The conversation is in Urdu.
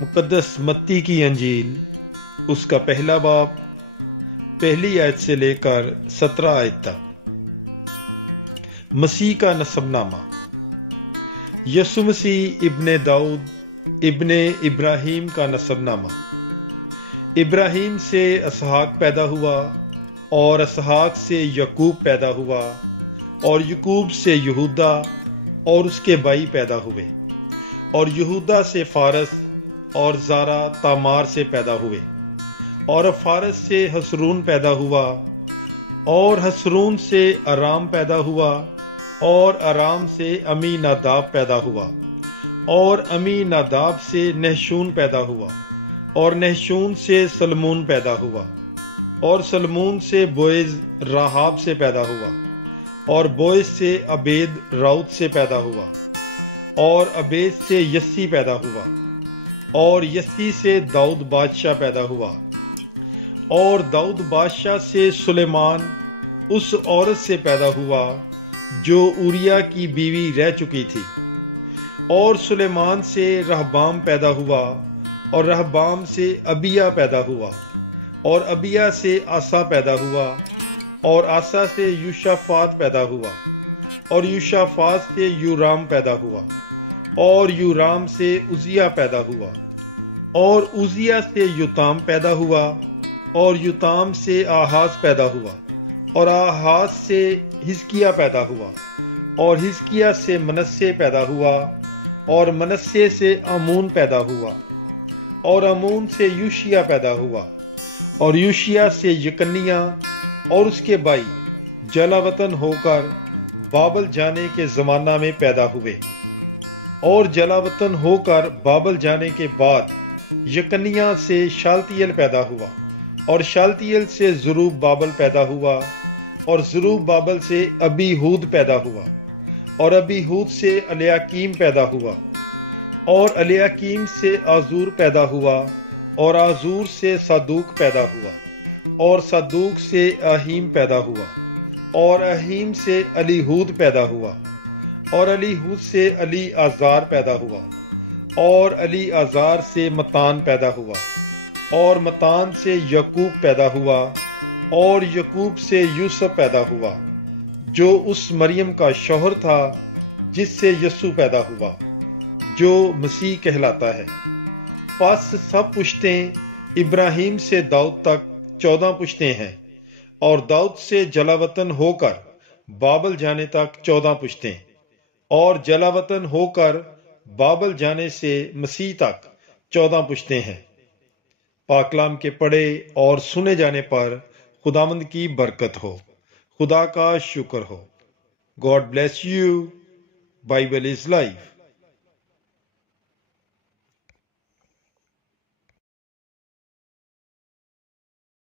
مقدس متی کی انجیل اس کا پہلا باب پہلی آیت سے لے کر 17 آیت تک۔ مسیح کا نسب نامہ۔ یسوع مسیح ابن داؤد ابن ابراہیم کا نسب نامہ۔ ابراہیم سے اسحاق پیدا ہوا اور اسحاق سے یعقوب پیدا ہوا اور یعقوب سے یہودا اور اس کے بھائی پیدا ہوئے اور یہودا سے فارس اور زارا تامار سے پیدا ہوئے اور فارس سے حسرون پیدا ہوا اور حسرون سے ارام پیدا ہوا اور ارام سے امی ناداب پیدا ہوا اور امی ناداب سے نحشون پیدا ہوا اور نحشون سے سلمون پیدا ہوا اور سلمون سے بوئز راحاب سے پیدا ہوا اور بوئز سے عبید راؤت سے پیدا ہوا اور عبید سے یسی پیدا ہوا اور یسی سے داؤد بادشاہ پیدا ہوا اور داؤد بادشاہ سے سلیمان اس عورت سے پیدا ہوا جو اوریا کی بیوی رہ چکی تھی اور سلیمان سے رہبام پیدا ہوا اور رہبام سے ابیا پیدا ہوا اور ابیا سے آسا پیدا ہوا اور آسا سے یوشافات پیدا ہوا اور یوشافات سے یورام پیدا ہوا اور یورام سے عزیا پیدا ہوا اور عزیا سے یوتام پیدا ہوا اور یوتام سے آہاز پیدا ہوا اور آہاز سے حزقیہ پیدا ہوا اور حزقیہ سے منسے پیدا ہوا اور منسے سے آمون پیدا ہوا اور آمون سے یوشیا پیدا ہوا اور یوشیا سے یکنیہ اور اس کے بھائی جلا وطن ہو کر بابل جانے کے زمانہ میں پیدا ہوئے اور جلا وطن ہو کر بابل جانے کے بعد یکنیہ سے شالتیل پیدا ہوا اور شالتیل سے زروب بابل پیدا ہوا اور زروب بابل سے ابی ہود پیدا ہوا اور ابی ہود سے الیاکیم پیدا ہوا اور الیاکیم سے آزور پیدا ہوا اور آزور سے صادوق پیدا ہوا اور صادوق سے اہیم پیدا ہوا اور اہیم سے علی ہود پیدا ہوا اور علی ہود سے علی آزار پیدا ہوا اور علی آزار سے متان پیدا ہوا اور متان سے یعقوب پیدا ہوا اور یعقوب سے یوسف پیدا ہوا جو اس مریم کا شوہر تھا جس سے یسوع پیدا ہوا جو مسیح کہلاتا ہے۔ پس سب پشتیں ابراہیم سے داؤد تک 14 پشتیں ہیں اور داؤد سے جلا وطن ہو کر بابل جانے تک 14 پشتیں اور جلا وطن ہو کر بابل جانے سے مسیح تک 14 پشتیں ہیں۔ پاک کلام کے پڑھے اور سنے جانے پر خداوند کی برکت ہو۔ خدا کا شکر ہو۔ God bless you. Bible is life.